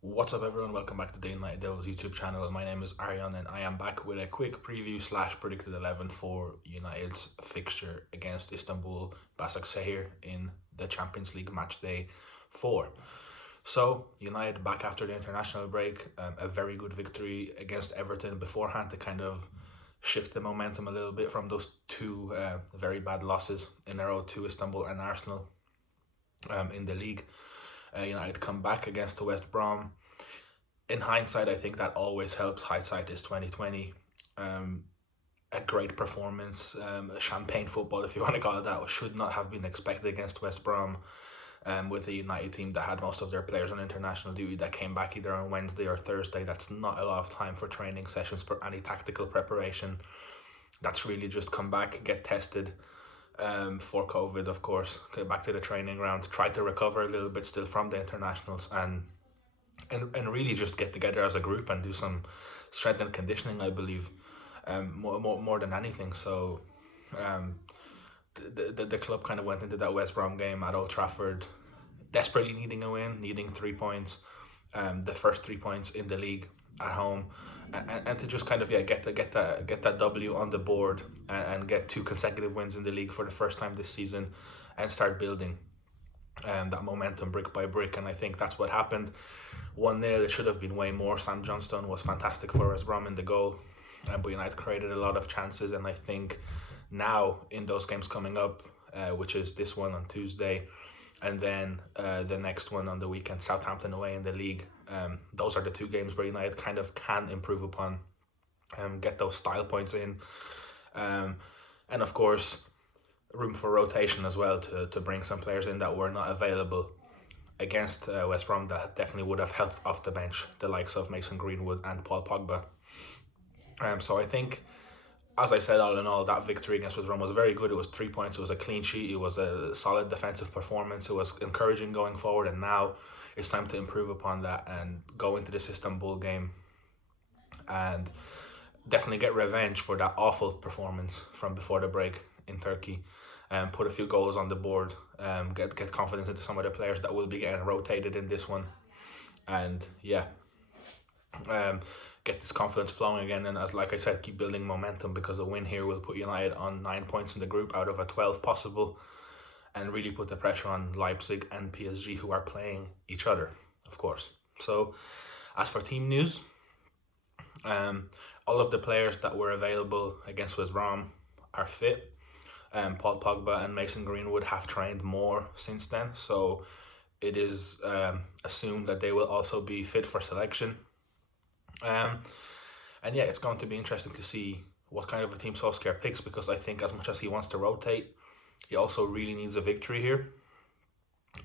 What's up, everyone? Welcome back to the United Devils YouTube channel. My name is Aryan and I am back with a quick preview / predicted 11 for United's fixture against Istanbul Başakşehir in the Champions League match day 4. So, United back after the international break, a very good victory against Everton beforehand to kind of shift the momentum a little bit from those two very bad losses in a row to Istanbul and Arsenal in the league. United come back against the West Brom. In hindsight, I think that always helps. Hindsight is 2020. A great performance, champagne football, if you want to call it that, should not have been expected against West Brom. With a United team that had most of their players on international duty that came back either on Wednesday or Thursday. That's not a lot of time for training sessions, for any tactical preparation. That's really just come back, get tested for COVID, of course, get back to the training ground, try to recover a little bit still from the internationals, and really just get together as a group and do some strength and conditioning, I believe, more than anything. So the club kind of went into that West Brom game at Old Trafford desperately needing a win, needing 3 points, the first 3 points in the league at home, and to just kind of get that W on the board and get 2 consecutive wins in the league for the first time this season and start building that momentum brick by brick. And I think that's what happened. 1-0, it should have been way more. Sam Johnstone was fantastic for West Brom in the goal, but United created a lot of chances. And I think now in those games coming up, which is this one on Tuesday, and then the next one on the weekend, Southampton away in the league. Those are the 2 games where United kind of can improve upon, get those style points in. And of course, room for rotation as well to bring some players in that were not available against West Brom that definitely would have helped off the bench, the likes of Mason Greenwood and Paul Pogba. So I think, as I said, all in all, that victory against West Brom was very good. It was 3 points. It was a clean sheet. It was a solid defensive performance. It was encouraging going forward. And now it's time to improve upon that and go into this Istanbul game and definitely get revenge for that awful performance from before the break in Turkey. Put a few goals on the board. Get confidence into some of the players that will be getting rotated in this one. And yeah. Get this confidence flowing again, and like I said, keep building momentum, because a win here will put United on 9 points in the group out of a 12 possible, and really put the pressure on Leipzig and PSG, who are playing each other, of course. So as for team news, all of the players that were available against West Brom are fit. Paul Pogba and Mason Greenwood have trained more since then, so it is assumed that they will also be fit for selection. And yeah, it's going to be interesting to see what kind of a team Solskjaer picks, because I think as much as he wants to rotate, he also really needs a victory here.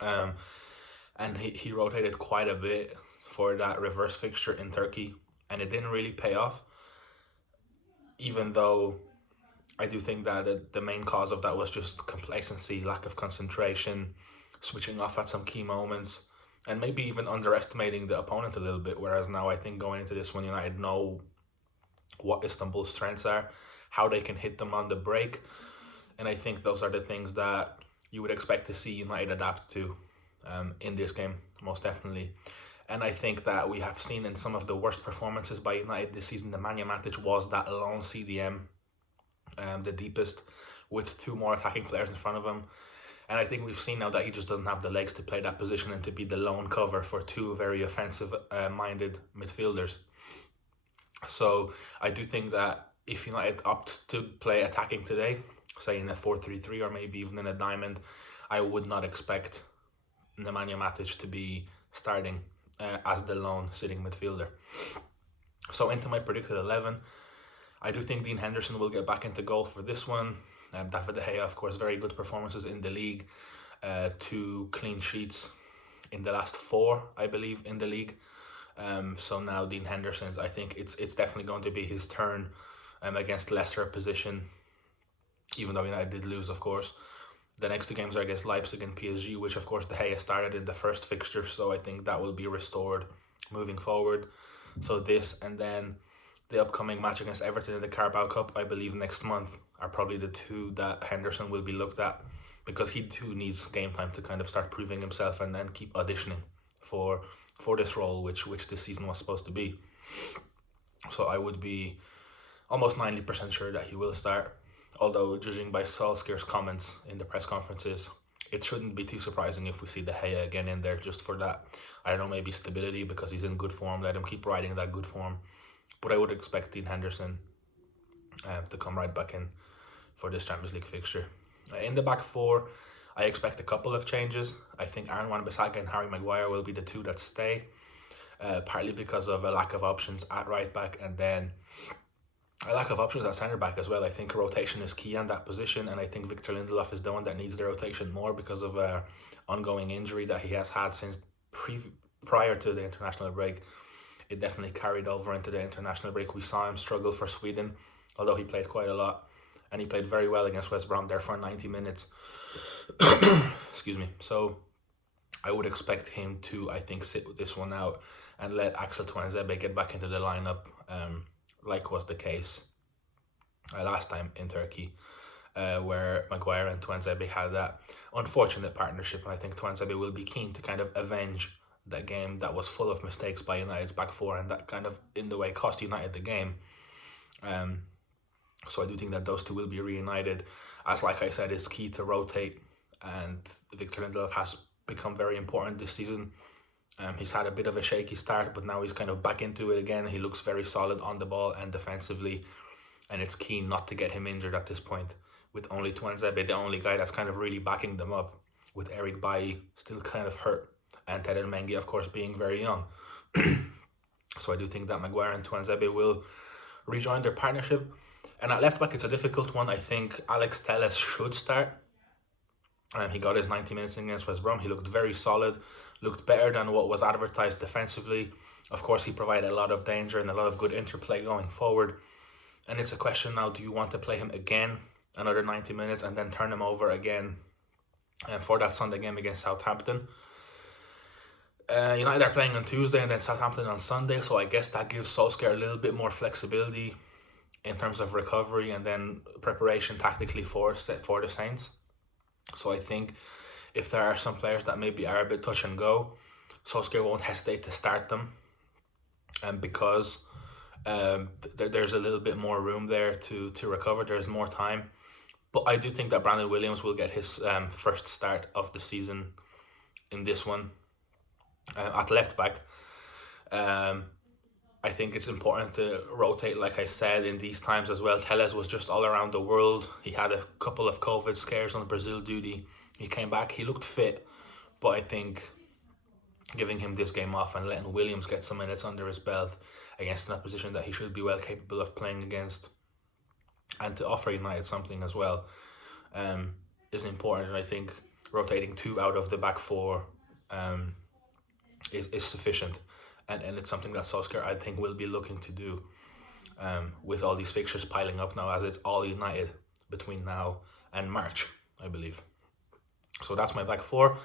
And he rotated quite a bit for that reverse fixture in Turkey, and it didn't really pay off, even though I do think that the main cause of that was just complacency, lack of concentration, switching off at some key moments, and maybe even underestimating the opponent a little bit. Whereas now I think going into this one, United know what Istanbul's strengths are, how they can hit them on the break. And I think those are the things that you would expect to see United adapt to in this game, most definitely. And I think that we have seen in some of the worst performances by United this season, the Nemanja Matic was that lone CDM, the deepest, with 2 more attacking players in front of him. And I think we've seen now that he just doesn't have the legs to play that position and to be the lone cover for 2 very offensive-minded midfielders. So I do think that if United opt to play attacking today, say in a 4-3-3 or maybe even in a diamond, I would not expect Nemanja Matic to be starting as the lone sitting midfielder. So into my predicted 11, I do think Dean Henderson will get back into goal for this one. David De Gea, of course, very good performances in the league. 2 clean sheets in the last 4, I believe, in the league. So now Dean Henderson's, I think it's definitely going to be his turn against lesser opposition, even though United did lose, of course. The next 2 games are against Leipzig and PSG, which, of course, De Gea started in the first fixture, so I think that will be restored moving forward. So this, and then the upcoming match against Everton in the Carabao Cup, I believe next month, are probably the 2 that Henderson will be looked at, because he too needs game time to kind of start proving himself and then keep auditioning for for this role, which this season was supposed to be. So I would be almost 90% sure that he will start. Although, judging by Solskjaer's comments in the press conferences, it shouldn't be too surprising if we see De Gea again in there, just for that, I don't know, maybe stability, because he's in good form. Let him keep riding that good form. But I would expect Dean Henderson to come right back in for this Champions League fixture. In the back four, I expect a couple of changes. I think Aaron Wan-Bissaka and Harry Maguire will be the two that stay, partly because of a lack of options at right back, and then a lack of options at centre back as well. I think rotation is key on that position, and I think Victor Lindelof is the one that needs the rotation more because of a ongoing injury that he has had since prior to the international break. It definitely carried over into the international break. We saw him struggle for Sweden, although he played quite a lot, and he played very well against West Brom there for 90 minutes. Excuse me. So I would expect him to, I think, sit with this one out and let Axel Tuanzebe get back into the lineup, like was the case last time in Turkey, where Maguire and Tuanzebe had that unfortunate partnership. And I think Tuanzebe will be keen to kind of avenge that game that was full of mistakes by United's back four, and that kind of, in the way, cost United the game. So I do think that those two will be reunited, as, like I said, it's key to rotate, and Victor Lindelof has become very important this season. He's had a bit of a shaky start, but now he's kind of back into it again. He looks very solid on the ball and defensively, and it's key not to get him injured at this point, with only Tuanzebe, the only guy that's kind of really backing them up, with Eric Bailly still kind of hurt, and Teden Mengi, of course, being very young. So I do think that Maguire and Tuanzebe will rejoin their partnership. And at left back, it's a difficult one. I think Alex Telles should start. He got his 90 minutes against West Brom. He looked very solid, looked better than what was advertised defensively. Of course, he provided a lot of danger and a lot of good interplay going forward. And it's a question now, do you want to play him again, another 90 minutes, and then turn him over again for that Sunday game against Southampton? United are playing on Tuesday and then Southampton on Sunday, so I guess that gives Solskjaer a little bit more flexibility in terms of recovery and then preparation tactically for the Saints. So I think if there are some players that maybe are a bit touch and go, Solskjaer won't hesitate to start them, because there's a little bit more room there to recover. There's more time. But I do think that Brandon Williams will get his first start of the season in this one. At left back, I think it's important to rotate, like I said, in these times as well. Telles was just all around the world. He had a couple of COVID scares on Brazil duty. He came back, he looked fit, but I think giving him this game off and letting Williams get some minutes under his belt against an opposition that he should be well capable of playing against, and to offer United something as well, is important. And I think rotating two out of the back four is sufficient. And it's something that Solskjaer, I think, will be looking to do with all these fixtures piling up now, as it's all United between now and March, I believe. So that's my back four.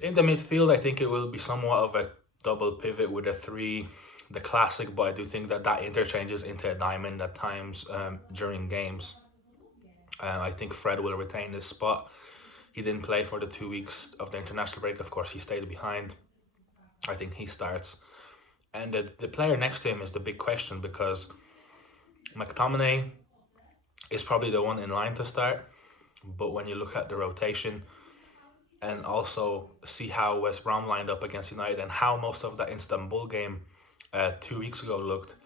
In the midfield, I think it will be somewhat of a double pivot with a three, the classic, but I do think that interchanges into a diamond at times during games. I think Fred will retain his spot. He didn't play for the 2 weeks of the international break. Of course, he stayed behind. I think he starts. And the player next to him is the big question, because McTominay is probably the one in line to start. But when you look at the rotation and also see how West Brom lined up against United and how most of that Istanbul game 2 weeks ago looked,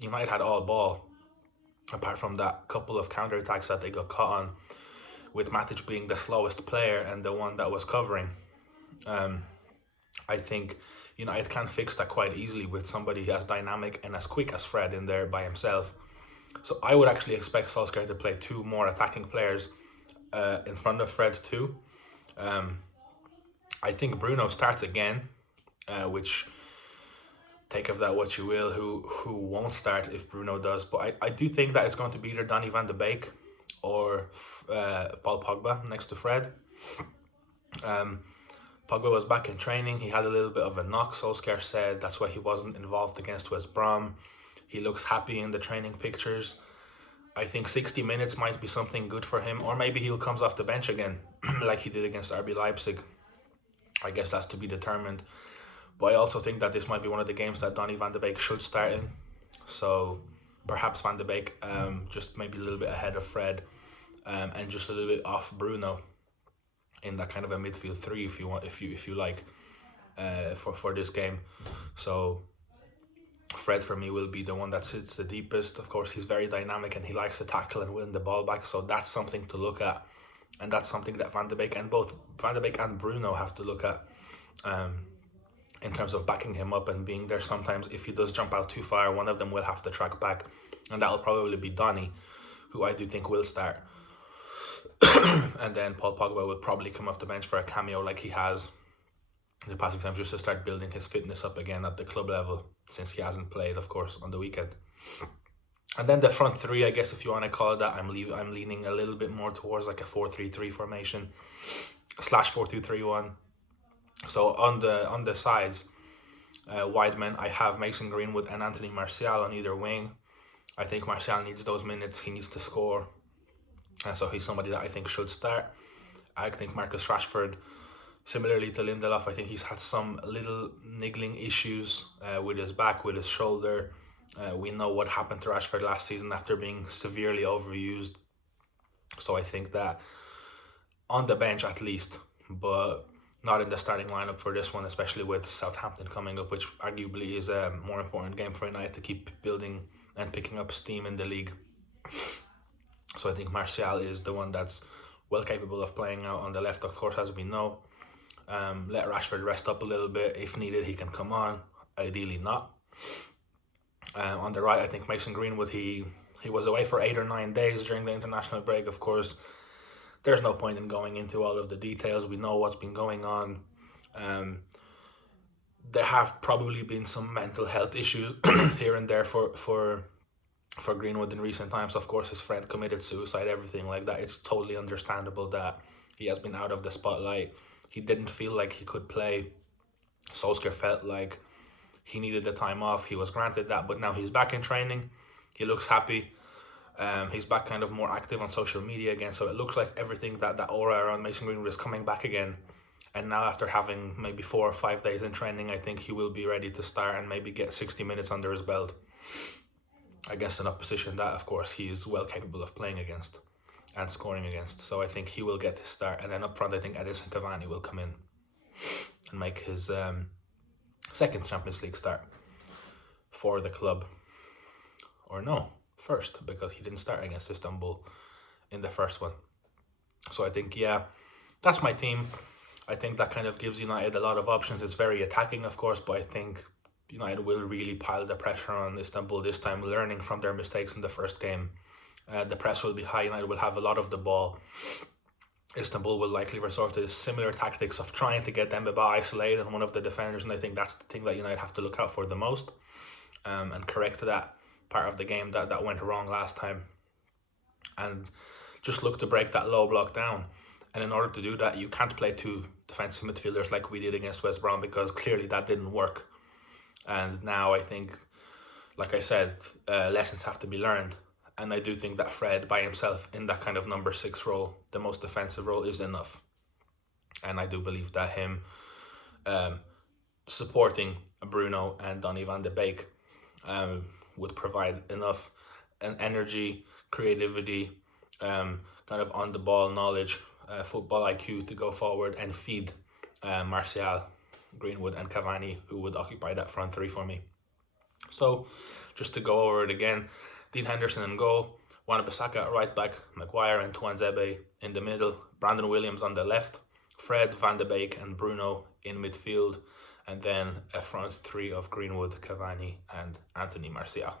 United had all ball, apart from that couple of counterattacks that they got caught on, with Matic being the slowest player and the one that was covering. I think United can fix that quite easily with somebody as dynamic and as quick as Fred in there by himself. So I would actually expect Solskjaer to play two more attacking players in front of Fred too. I think Bruno starts again, which, take of that what you will, who won't start if Bruno does. But I do think that it's going to be either Donny van de Beek or Paul Pogba next to Fred. Pogba was back in training. He had a little bit of a knock, Solskjaer said. That's why he wasn't involved against West Brom. He looks happy in the training pictures. I think 60 minutes might be something good for him, or maybe he'll comes off the bench again, like he did against RB Leipzig. I guess that's to be determined. But I also think that this might be one of the games that Donny van de Beek should start in. So perhaps Van de Beek just maybe a little bit ahead of Fred, and just a little bit off Bruno in that kind of a midfield three, if you want, if you like, for this game. So Fred for me will be the one that sits the deepest. Of course, he's very dynamic and he likes to tackle and win the ball back. So that's something to look at, and that's something that Van de Beek and both Van de Beek and Bruno have to look at. In terms of backing him up and being there. Sometimes if he does jump out too far, one of them will have to track back, and that'll probably be Donny, who I do think will start. And then Paul Pogba will probably come off the bench for a cameo like he has in the past times, just to start building his fitness up again at the club level, since he hasn't played, of course, on the weekend. And then the front three, I guess if you want to call it that, I'm leaning a little bit more towards like a 4-3-3 formation / 4-2-3-1. So on the sides, wide men, I have Mason Greenwood and Anthony Martial on either wing. I think Martial needs those minutes. He needs to score. And so he's somebody that I think should start. I think Marcus Rashford, similarly to Lindelof, I think he's had some little niggling issues with his back, with his shoulder. We know what happened to Rashford last season after being severely overused. So I think that on the bench at least, but not in the starting lineup for this one, especially with Southampton coming up, which arguably is a more important game for United to keep building and picking up steam in the league. So I think Martial is the one that's well capable of playing out on the left, of course, as we know. Let Rashford rest up a little bit. If needed, he can come on. Ideally not. On the right, I think Mason Greenwood, he was away for 8 or 9 days during the international break, of course. There's no point in going into all of the details. We know what's been going on. There have probably been some mental health issues here and there for Greenwood in recent times. Of course, his friend committed suicide, everything like that. It's totally understandable that he has been out of the spotlight. He didn't feel like he could play. Solskjaer felt like he needed the time off. He was granted that, but now he's back in training. He looks happy. He's back kind of more active on social media again, so it looks like everything that aura around Mason Greenwood is coming back again. And now after having maybe 4 or 5 days in training, I think he will be ready to start and maybe get 60 minutes under his belt against an opposition that, of course, he is well capable of playing against and scoring against. So I think he will get his start. And then up front, I think Edinson Cavani will come in and make his second Champions League start for the club. Or no, first, because he didn't start against Istanbul in the first one. So I think, yeah, that's my team. I think that kind of gives United a lot of options. It's very attacking, of course, but I think United will really pile the pressure on Istanbul this time, learning from their mistakes in the first game. The press will be high. United will have a lot of the ball. Istanbul will likely resort to similar tactics of trying to get Dembaba isolated on one of the defenders, and I think that's the thing that United have to look out for the most, and correct that part of the game that went wrong last time, and just look to break that low block down. And in order to do that, you can't play 2 defensive midfielders like we did against West Brom, because clearly that didn't work. And now I think, like I said, lessons have to be learned. And I do think that Fred by himself in that kind of number 6 role, the most defensive role, is enough. And I do believe that him supporting Bruno and Donny van de Beek would provide enough energy, creativity, kind of on the ball knowledge, football IQ to go forward and feed Martial, Greenwood and Cavani, who would occupy that front 3 for me. So just to go over it again, Dean Henderson in goal, Wan-Bissaka at right back, Maguire and Tuanzebe in the middle, Brandon Williams on the left, Fred, Van de Beek and Bruno in midfield, and then a front 3 of Greenwood, Cavani and Anthony Martial.